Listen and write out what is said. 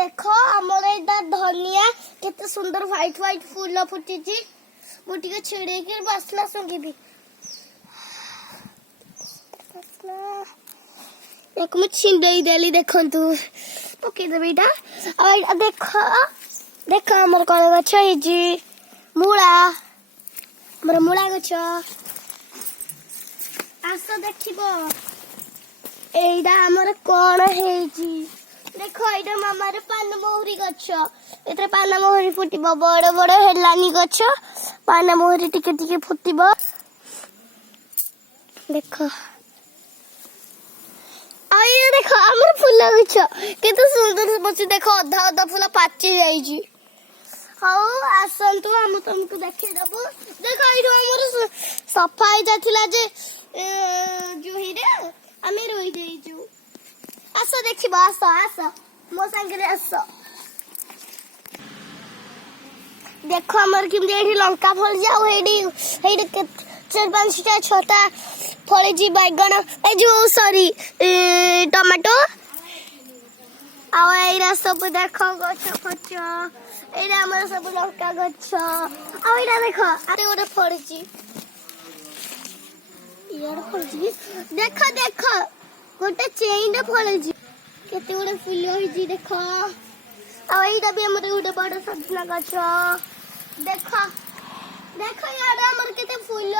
देख आमर एटा धनिया केते सुंदर व्हाइट व्हाइट फूल फुटी मुझे छिड़े के बासना सुंघी एक मुझ छिंडई देली देखंतु पके देबीटा आ देख देख हमर कोन गछ है जी मूला हमर मूला गछ आस देखिबो एइडा हमर कोन है जी देखो एइडा मामार पान मोहरी गछ एतरे पान मोहरी फुटिबो बड़ बड़ हेलानी गछ पान मोहरी टिके टिके फुटिबो देखो आइए देखो हमर फूल गछ केते सुंदर बच्चे देखो अधा अधा फूल पाची जाई छी हाउ आसंतु हम तुमको देखे दबो देखो इडो हमर सफाई जाथिला जे जुही रे हमें रोई देजु आस देखिबा आस मो संगे आस देखो हमर किम देही लंका फल जाऊ हेडी चार पांचटा छोटा फले जी बैगन ए जो सॉरी टमाटो आइरा सब देखो गछ फच एरा हमर सब लंका गछ आइरा देखो आरे ओरे फड़ची यार फड़ची देखो देखो गोटे चेइन फड़ची केते ओरे फूल होई जी देखो आइरा भी हमर ओटे बड़ सजना गछ देखो देखो यार हमर केते फूल